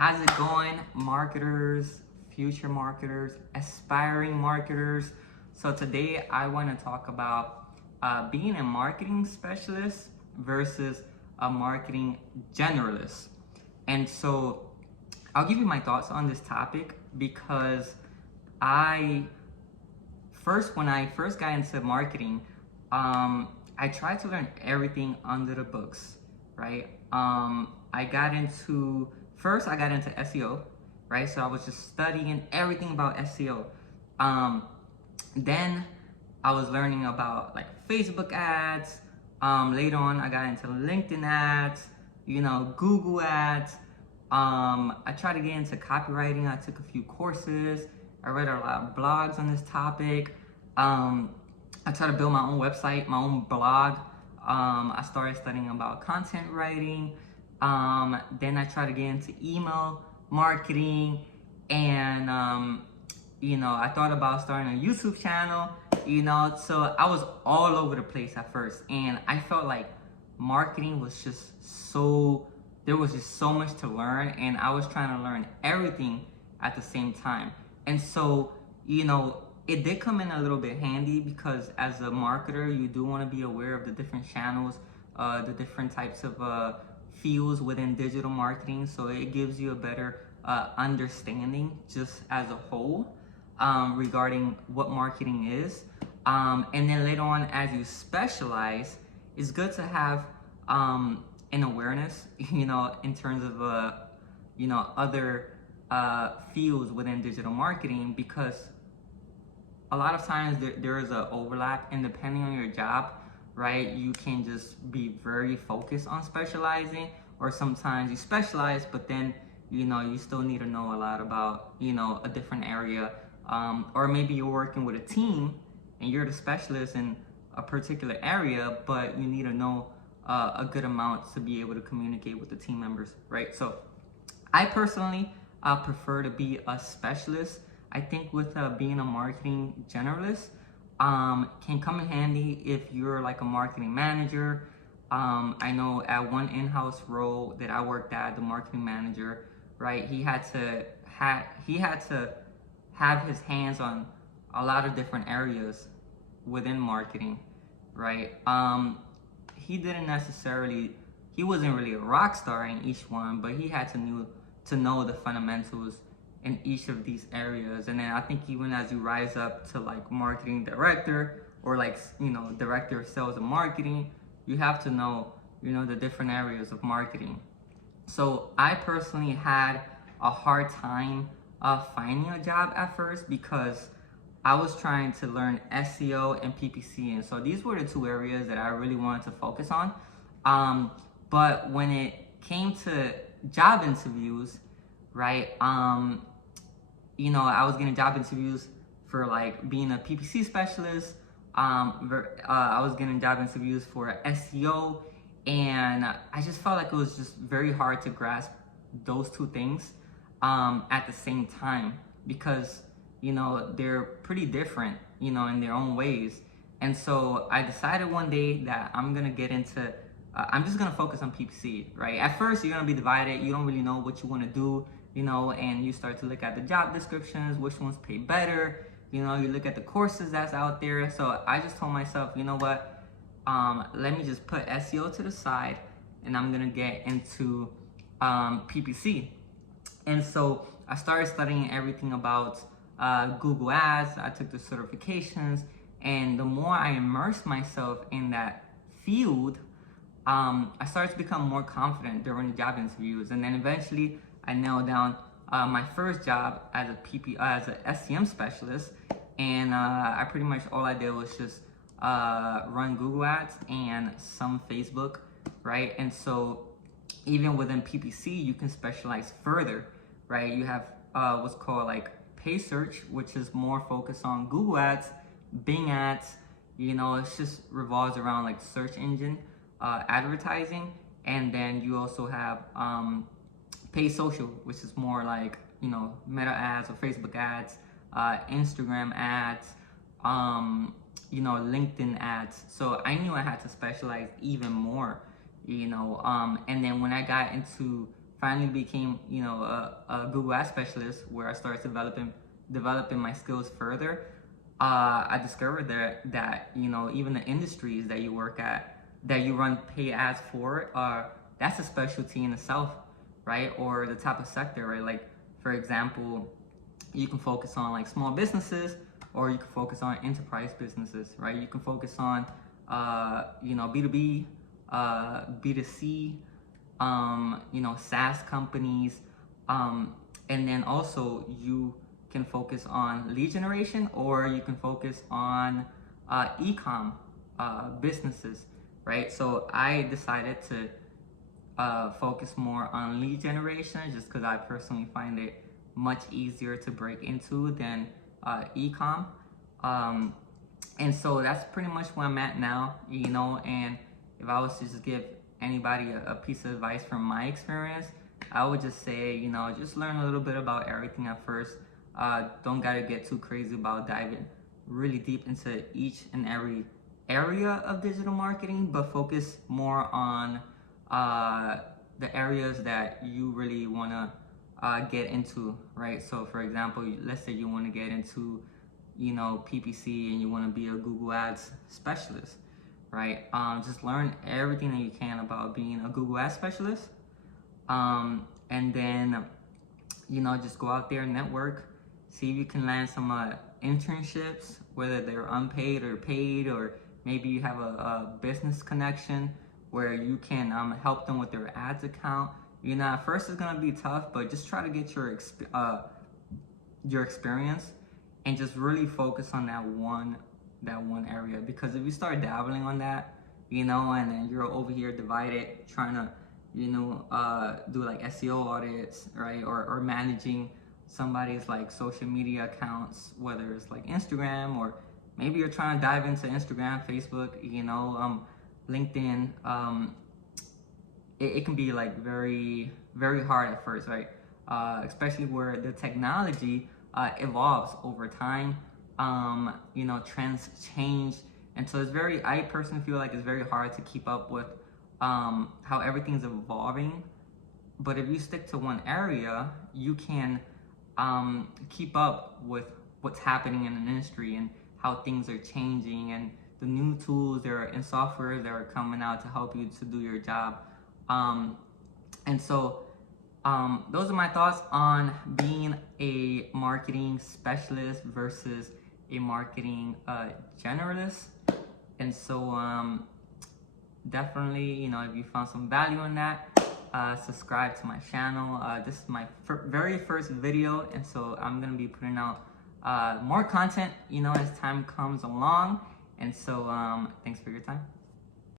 How's it going, marketers, future marketers, aspiring marketers? So today I want to talk about being a marketing specialist versus a marketing generalist. And so I'll give you my thoughts on this topic because I when I first got into marketing, I tried to learn everything under the books, right? I got into First I got into SEO, right? So I was just studying everything about SEO. Then I was learning about like Facebook ads. Later on, I got into LinkedIn ads, Google ads. I tried to get into copywriting. I took a few courses. I read a lot of blogs on this topic. I tried to build my own website, my own blog. I started studying about content writing. Then I tried to get into email marketing, and I thought about starting a YouTube channel. So I was all over the place at first, and I felt like marketing was there was just so much to learn, and I was trying to learn everything at the same time. And so, it did come in a little bit handy because as a marketer, you do want to be aware of the different channels, the different types of fields within digital marketing. So it gives you a better understanding just as a whole regarding what marketing is. And then later on, as you specialize, it's good to have an awareness, in terms of, other fields within digital marketing, because a lot of times there is an overlap, and depending on your job, right, you can just be very focused on specializing, or sometimes you specialize, but then, you still need to know a lot about, a different area, or maybe you're working with a team and you're the specialist in a particular area, but you need to know a good amount to be able to communicate with the team members, right? So I personally prefer to be a specialist. I think with being a marketing generalist can come in handy if you're like a marketing manager. I know at one in-house role that I worked at, the marketing manager, right? He had to have his hands on a lot of different areas within marketing, right? He wasn't really a rock star in each one, but he had to know the fundamentals in each of these areas. And then I think even as you rise up to like marketing director, or like, director of sales and marketing, you have to know, the different areas of marketing. So I personally had a hard time finding a job at first because I was trying to learn SEO and PPC, and so these were the two areas that I really wanted to focus on. But when it came to job interviews, right, I was getting job interviews for like being a PPC specialist. I was getting job interviews for SEO, and I just felt like it was just very hard to grasp those two things at the same time, because they're pretty different, in their own ways. And so I decided one day that I'm just gonna focus on PPC, right? At first, you're gonna be divided. You don't really know what you want to do, and you start to look at the job descriptions, which ones pay better. You look at the courses that's out there. So I just told myself, you know what? Let me just put SEO to the side, and I'm gonna get into PPC. And so I started studying everything about Google Ads. I took the certifications, and the more I immersed myself in that field, I started to become more confident during the job interviews. And then eventually I nailed down my first job as an SEM specialist, and I pretty much, all I did was just run Google Ads and some Facebook, right? And so even within PPC, you can specialize further, right? You have what's called like pay search, which is more focused on Google Ads, Bing Ads. It just revolves around like search engine advertising. And then you also have pay social, which is more like, Meta ads or Facebook ads, Instagram ads, LinkedIn ads. So I knew I had to specialize even more, and then when I got into finally became, a Google Ads specialist, where I started developing my skills further, I discovered that even the industries that you work at, that you run pay ads for, that's a specialty in itself, right? Or the type of sector, right? Like, for example, you can focus on like small businesses, or you can focus on enterprise businesses, right? You can focus on B2B, B2C, SaaS companies, and then also you can focus on lead generation, or you can focus on e-com businesses, right? So I decided to focus more on lead generation, just because I personally find it much easier to break into than e-com. And so that's pretty much where I'm at now, and if I was to just give anybody a piece of advice from my experience, I would just say, just learn a little bit about everything at first. Don't gotta get too crazy about diving really deep into each and every area of digital marketing, but focus more on the areas that you really wanna get into, right? So for example, let's say you wanna get into PPC, and you want to be a Google Ads specialist, right? Just learn everything that you can about being a Google Ads specialist, and then just go out there and network, see if you can land some internships, whether they're unpaid or paid, or maybe you have a business connection where you can help them with their ads account. At first it's gonna be tough, but just try to get your experience, and just really focus on that one area. Because if you start dabbling on that, and then you're over here divided trying to do like SEO audits, right, or managing somebody's like social media accounts, whether it's like Instagram, or maybe you're trying to dive into Instagram, Facebook, LinkedIn. It can be like very, very hard at first, right? Especially where the technology evolves over time. Trends change, and so I personally feel like it's very hard to keep up with how everything's evolving. But if you stick to one area, you can keep up with what's happening in the industry, and how things are changing, and the new tools and software that are coming out to help you to do your job. And so those are my thoughts on being a marketing specialist versus a marketing generalist. And so definitely, if you found some value in that, subscribe to my channel. This is my very first video, and so I'm gonna be putting out more content, as time comes along. And so thanks for your time.